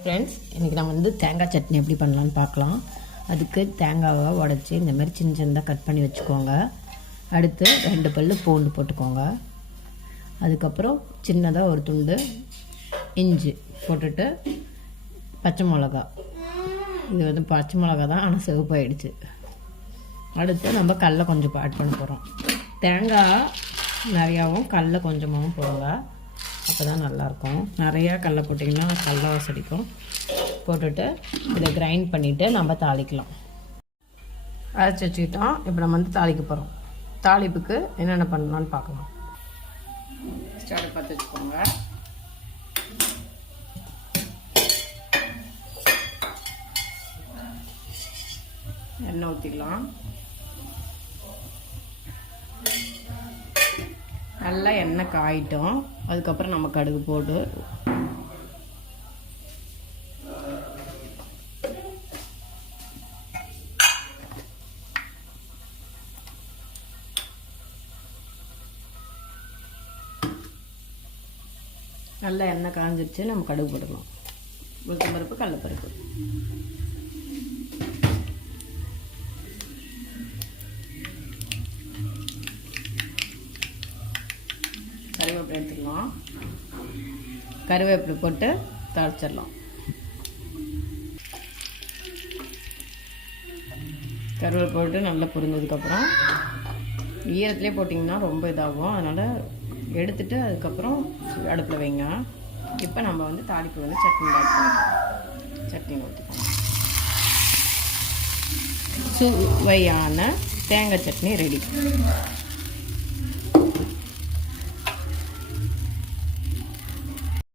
Friends, இன்றைக்கி நான் வந்து தேங்காய் சட்னி எப்படி பண்ணலான்னு பார்க்கலாம். அதுக்கு தேங்காவை உடச்சி இந்த மாதிரி சின்ன சின்னதாக கட் பண்ணி வச்சுக்கோங்க. அடுத்து 2 பல் பூண்டு போட்டுக்கோங்க. அதுக்கப்புறம் சின்னதாக ஒரு துண்டு இஞ்சி போட்டுட்டு பச்சை மிளகா, இது வந்து பச்சை மிளகா தான், ஆனால் சிவப்பாயிடுச்சு. அடுத்து நம்ம கடலை கொஞ்சம் ஆட் பண்ண போகிறோம். தேங்காய் நிறையாவும் கடலை கொஞ்சமாகவும் போடுங்க, அப்போ தான் நல்லாயிருக்கும். நிறையா கடலை போட்டிங்கன்னா கடலை வசடிக்கும். போட்டுட்டு இதை கிரைண்ட் பண்ணிவிட்டு நம்ம தாளிக்கலாம். அரைச்சி வச்சுக்கிட்டோம். இப்போ நம்ம வந்து தாளிக்க போகிறோம். தாளிப்புக்கு என்னென்ன பண்ணலான்னு பார்க்கலாம். ஸ்டவ் பற்ற வச்சுக்கோங்க. எண்ணெய் ஊற்றிக்கலாம். நல்லா எண்ணெய் காயிட்டோம். அதுக்கப்புறம் நம்ம கடுகு போட்டு நல்லா எண்ணெய் காஞ்சிருச்சு. நம்ம கடுகு போட்டுக்கலாம். உளுத்தம்பருப்பு, கடலைப்பருப்பு, கருவேப்பிலை எடுத்துக்கலாம். கருவேப்பிலை போட்டு தாளிச்சிடலாம். கருவேப்பிலை போட்டு நல்லா பொரிஞ்சதுக்கப்புறம் ஈரத்துலேயே போட்டிங்கன்னா ரொம்ப இதாகும். அதனால் எடுத்துட்டு அதுக்கப்புறம் அடுப்பில் வைங்க. இப்போ நம்ம வந்து தாளிப்பு வந்து சட்னி ஆட் பண்ணிக்கலாம். சட்னி ஊற்றிக்கலாம். சுவையான தேங்காய் சட்னி ரெடி.